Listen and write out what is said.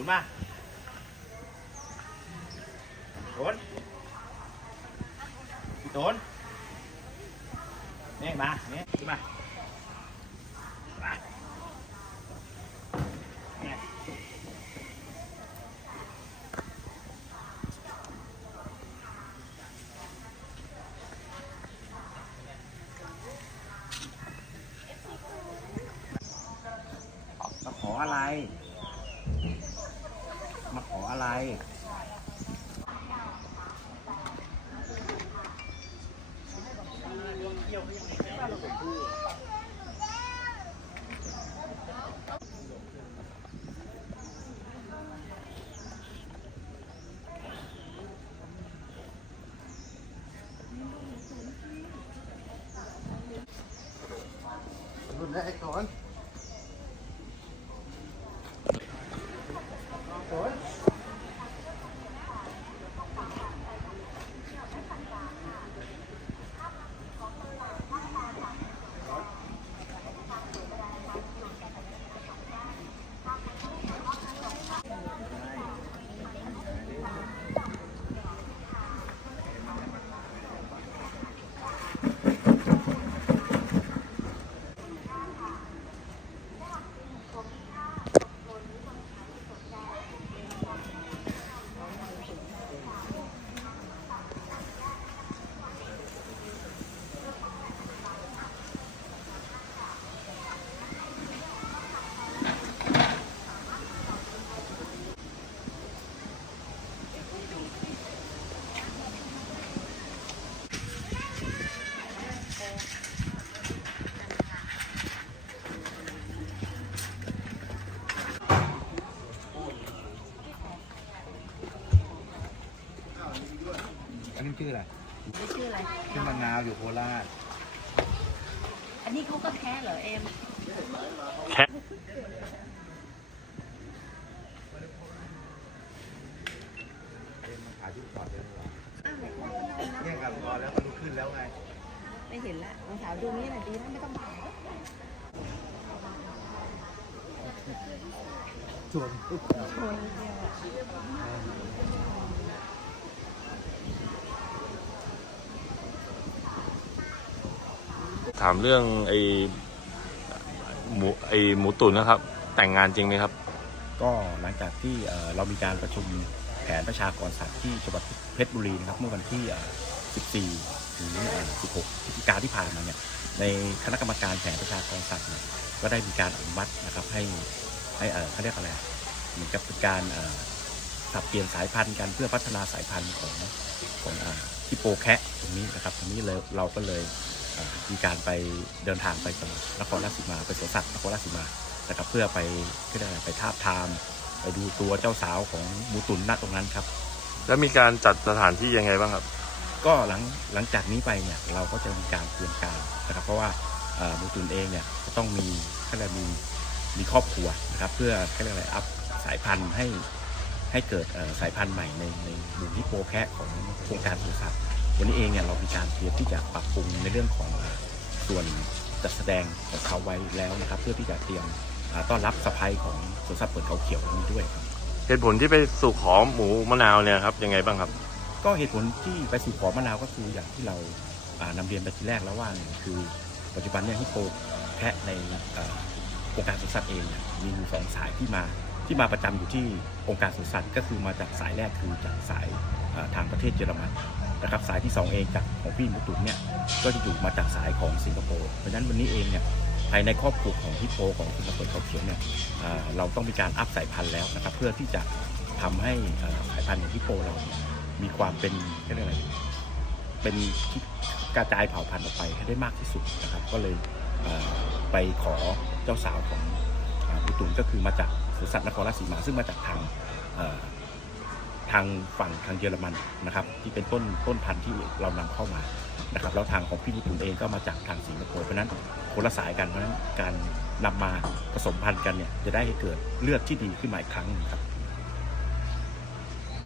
ุนมาตุนพี่ตุนนี่มานี่ขึ้นมามาเนี่ยมาขออะไร ออะไรรุ่นแอนอันนี้ชื่ออะไรไม่ชื่ออะไร ชื่อมะนาวอยู่โคราช อันนี้เขาก็แพ้เหรอเอ็มแค่เอ็มมาขายที่ก่อนเลยเหรอเนี่ยครับรอแล้วมันลุกขึ้นแล้วไงไม่เห็นละรองเท้าดูนี่แหละดีนะไม่ต้องผ่าส่วนโชว์นิดเดียวอะ ถามเรื่องไอหมูไอหมูตุ๋นนะครับ แต่งงานจริงไหมครับ ก็หลังจากที่เอ่อเรามีการประชุมแผนประชากรสัตว์ที่จังหวัดเพชรบุรีนะครับเมื่อวันที่เอ่อ14 ถึงเอ่อ16พฤศจิกาที่ผ่านมาเนี่ยในคณะกรรมการแผนประชากรสัตว์เนี่ยก็ได้มีการอนุมัตินะครับให้ให้เอ่อเขาเรียกอะไรเหมือนกับเป็นการเอ่อสับเปลี่ยนสายพันธุ์กันเพื่อพัฒนาสายพันธุ์ของของอ่าฮิปโปแคะตรงนี้นะครับตรงนี้เลยเราก็เลย มีการไปเดินทางไปจังหวัดนครราชสีมาไปสวนสัตว์นครราชสีมานะครับ เพื่อไปที่ได้ไปทาบทาม ไปดูตัวเจ้าสาวของหมูตุนณตรงนั้นครับ แล้วมีการจัดสถานที่ยังไงบ้างครับ ก็หลังหลังจากนี้ไปเนี่ยเราก็จะมีการเตรียมการนะครับ เพราะว่าเอ่อหมูตุนเองเนี่ยจะต้องมีก็เลยกมีมีครอบครัวนะครับ เพื่อก็เรียกอะไรอัพสายพันธุ์ให้ให้เกิดเอ่อสายพันธุ์ใหม่ในในหมู่ฮิปโปแคะของโครงการสวนสัตว์ วันนี้เองเนี่ยเรามีการเตรียมที่จะปรับปรุงในเรื่องของส่วนจัดแสดงของเขาไว้แล้วนะครับ เพื่อที่จะเตรียมต้อนรับสะพายของสวนสัตว์เปิดเขาเขียวนี้ด้วยครับเหตุผลที่ไปสู่ขอหมูมะนาวเนี่ยครับยังไงบ้างครับ ก็เหตุผลที่ไปสู่ขอมะนาวก็คืออย่างที่เราอ่านำเรียนไปทีแรกแล้วว่าหนึ่งคือปัจจุบันเนี่ยฮิปโปแพะในองค์การสวนสัตว์เองเมีอยู่สองสายที่มาที่มาประจำอยู่ที่องค์การสวนสัตว์ก็คือมาจากสายแรกคือจากสาย ทางประเทศเยอรมันนะครับสายที่สองเองจากของพี่มุตุนเนี่ยก็จะอยู่มาจากสายของสิงคโปร์เพราะฉะนั้นวันนี้เองเนี่ยภายในครอบครัวของฮิปโปของคุณตะเปิดเขาเขียวเนี่ยเราต้องมีการอัพสายพันธุ์แล้วนะครับเพื่อที่จะทำให้สายพันธุ์ของฮิปโปเรามีความเป็นเรียกอะไรเป็นกระจายเผ่าพันธุ์ออกไปให้ได้มากที่สุดนะครับก็เลยไปขอเจ้าสาวของอุตุนก็คือมาจากสวนสัตนครราชสีมาซึ่งมาจากทาง ทางฝั่งทางเยอรมันนะครับที่เป็นต้นต้นพันธุ์ที่เรานำเข้ามานะครับแล้วทางของพี่บุตุนเองก็มาจากทางสิงคโปร์เพราะนั้นคนละสายกันเพราะนั้นการนำมาผสมพันธุ์กันเนี่ยจะได้ให้เกิดเลือดที่ดีขึ้นมาอีกครั้งครับ